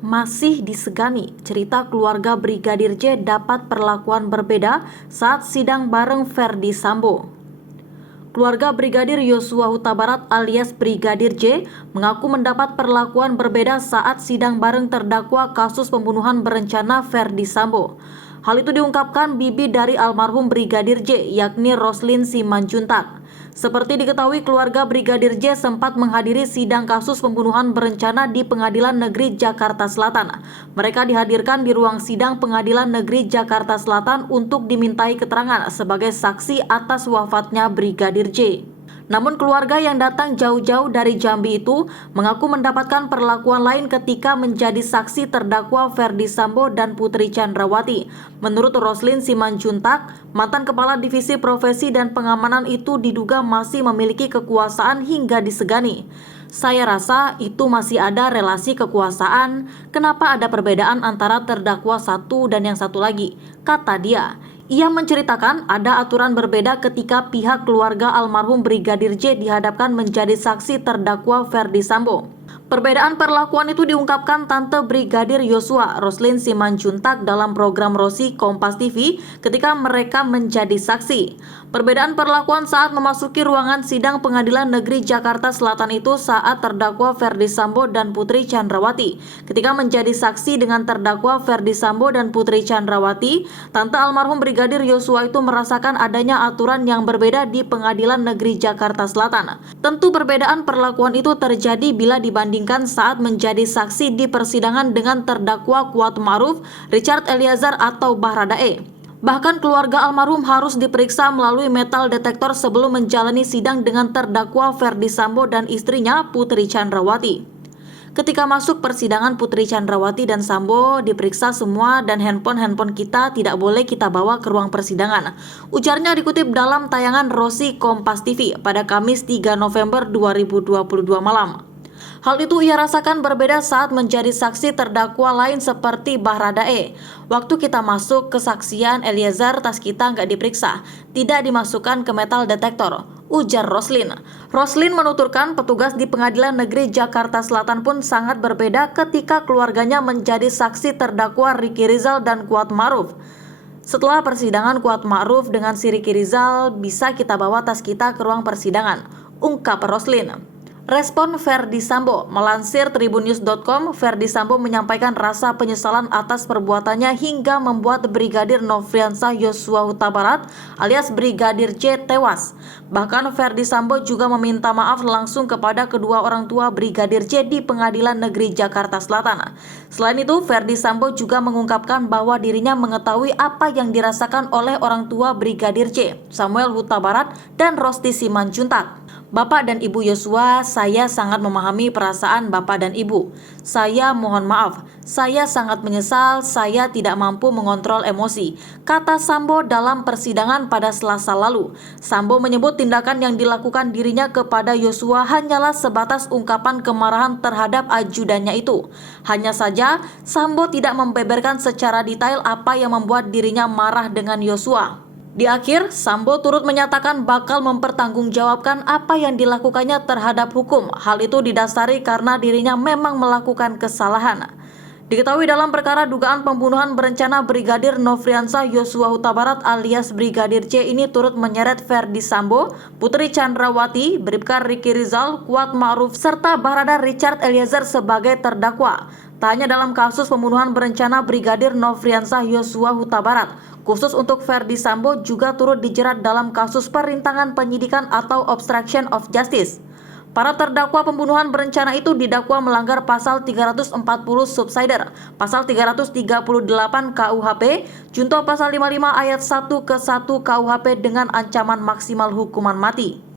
Masih disegani, cerita keluarga Brigadir J dapat perlakuan berbeda saat sidang bareng Verdi Sambo. Keluarga Brigadir Yosua Huta Barat alias Brigadir J mengaku mendapat perlakuan berbeda saat sidang bareng terdakwa kasus pembunuhan berencana Verdi Sambo. Hal itu diungkapkan bibi dari almarhum Brigadir J, yakni Roslin Simanjuntak. Seperti diketahui, keluarga Brigadir J sempat menghadiri sidang kasus pembunuhan berencana di Pengadilan Negeri Jakarta Selatan. Mereka dihadirkan di ruang sidang Pengadilan Negeri Jakarta Selatan untuk dimintai keterangan sebagai saksi atas wafatnya Brigadir J. Namun keluarga yang datang jauh-jauh dari Jambi itu mengaku mendapatkan perlakuan lain ketika menjadi saksi terdakwa Verdi Sambo dan Putri Chandrawati. Menurut Roslin Simanjuntak, mantan Kepala Divisi Profesi dan Pengamanan itu diduga masih memiliki kekuasaan hingga disegani. Saya rasa itu masih ada relasi kekuasaan. Kenapa ada perbedaan antara terdakwa satu dan yang satu lagi? Kata dia. Ia menceritakan ada aturan berbeda ketika pihak keluarga almarhum Brigadir J dihadapkan menjadi saksi terdakwa Verdi Sambo. Perbedaan perlakuan itu diungkapkan Tante Brigadir Yosua, Roslin Simanjuntak, dalam program Rosi Kompas TV ketika mereka menjadi saksi. Perbedaan perlakuan saat memasuki ruangan sidang Pengadilan Negeri Jakarta Selatan itu saat terdakwa Verdi Sambo dan Putri Chandrawati. Ketika menjadi saksi dengan terdakwa Verdi Sambo dan Putri Chandrawati, Tante almarhum Brigadir Yosua itu merasakan adanya aturan yang berbeda di Pengadilan Negeri Jakarta Selatan. Tentu perbedaan perlakuan itu terjadi bila dibandingkan saat menjadi saksi di persidangan dengan terdakwa Kuat Ma'ruf, Richard Eliezer atau Baradae. Bahkan keluarga almarhum harus diperiksa melalui metal detektor sebelum menjalani sidang dengan terdakwa Verdi Sambo dan istrinya Putri Chandrawati. Ketika masuk persidangan, Putri Chandrawati dan Sambo diperiksa semua dan handphone kita tidak boleh kita bawa ke ruang persidangan. Ujarnya dikutip dalam tayangan Rosi Kompas TV pada Kamis 3 November 2022 malam. Hal itu ia rasakan berbeda saat menjadi saksi terdakwa lain seperti Baradae. Waktu kita masuk kesaksian Eliezer, tas kita nggak diperiksa, tidak dimasukkan ke metal detektor, ujar Roslin. Roslin menuturkan petugas di Pengadilan Negeri Jakarta Selatan pun sangat berbeda ketika keluarganya menjadi saksi terdakwa Ricky Rizal dan Kuat Ma'ruf. Setelah persidangan Kuat Ma'ruf dengan si Ricky Rizal, bisa kita bawa tas kita ke ruang persidangan, ungkap Roslin. Respon Verdi Sambo. Melansir tribunnews.com, Verdi Sambo menyampaikan rasa penyesalan atas perbuatannya hingga membuat Brigadir Nofriansah Yosua Huta Barat alias Brigadir J tewas. Bahkan Verdi Sambo juga meminta maaf langsung kepada kedua orang tua Brigadir J di Pengadilan Negeri Jakarta Selatan. Selain itu, Verdi Sambo juga mengungkapkan bahwa dirinya mengetahui apa yang dirasakan oleh orang tua Brigadir J, Samuel Huta Barat dan Rosti Simanjuntak. Bapak dan Ibu Yosua, saya sangat memahami perasaan Bapak dan Ibu. Saya mohon maaf, saya sangat menyesal saya tidak mampu mengontrol emosi, kata Sambo dalam persidangan pada Selasa lalu. Sambo menyebut tindakan yang dilakukan dirinya kepada Yosua hanyalah sebatas ungkapan kemarahan terhadap ajudannya itu. Hanya saja, Sambo tidak membeberkan secara detail apa yang membuat dirinya marah dengan Yosua. Di akhir, Sambo turut menyatakan bakal mempertanggungjawabkan apa yang dilakukannya terhadap hukum. Hal itu didasari karena dirinya memang melakukan kesalahan. Diketahui dalam perkara dugaan pembunuhan berencana Brigadir Nofriansah Yosua Huta Barat alias Brigadir J ini turut menyeret Verdi Sambo, Putri Chandrawati, Bribka Ricky Rizal, Kuat Ma'ruf, serta Barada Richard Eliezer sebagai terdakwa. Tak hanya dalam kasus pembunuhan berencana Brigadir Nofriansah Yosua Huta Barat, khusus untuk Verdi Sambo juga turut dijerat dalam kasus perintangan penyidikan atau obstruction of justice. Para terdakwa pembunuhan berencana itu didakwa melanggar pasal 340 subsider, pasal 338 KUHP, junto pasal 55 ayat 1 ke 1 KUHP dengan ancaman maksimal hukuman mati.